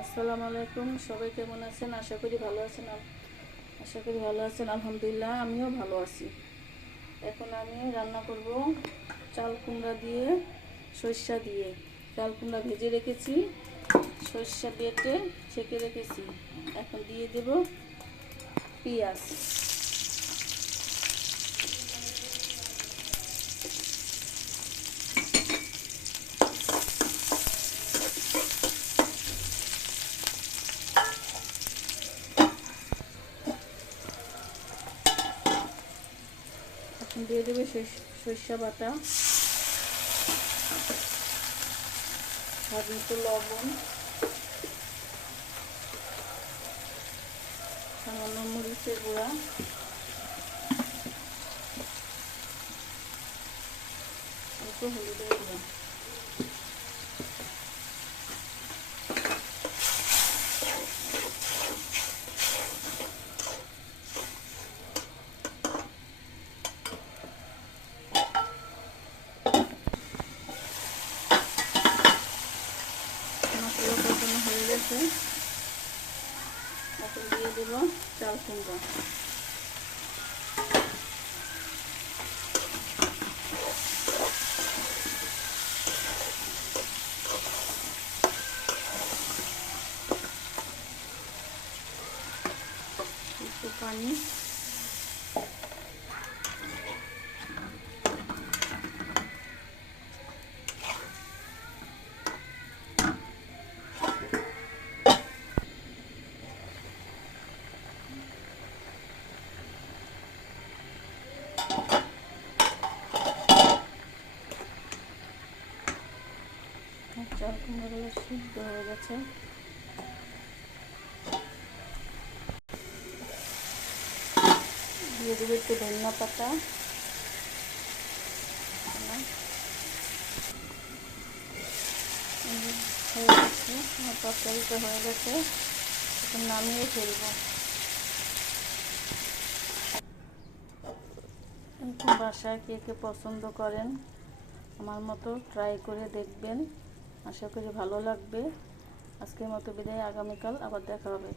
আসসালামু আলাইকুম। সবাই কেমন আছেন? আশা করি ভালো আছেন। আলহামদুলিল্লাহ, আমিও ভালো আছি। এখন আমি রান্না করব চাল কুমড়া দিয়ে, সরষা দিয়ে। চাল কুমড়া ভেজে রেখেছি, সরষা বেটে ছেঁকে রেখেছি। এখন দিয়ে দেব পেঁয়াজ। এখন দিয়ে দেবে সরষা বাটা, স্বাদ মতো লবণ, সামান্য মরিচের গুঁড়া, অল্প হলুদের গুঁড়া। মশলা কষানো হয়ে গেছে, এখন দিয়ে দেব চাল কুমড়া। একটু পানি, চাল কুমড়াগুলো সিদ্ধ হয়ে গেছে। দিয়ে দেবো একটু ধনিয়া পাতা। হয়ে গেছে, আমার তরকারিটা হয়ে গেছে, এখন নামিয়ে ফেলবো। এরকম বাসায় কে কে পছন্দ করেন আমার মতো ট্রাই করে দেখবেন, আশা করি ভালো লাগবে। আজকের মতো বিদায়, আগামীকাল আবার দেখা হবে।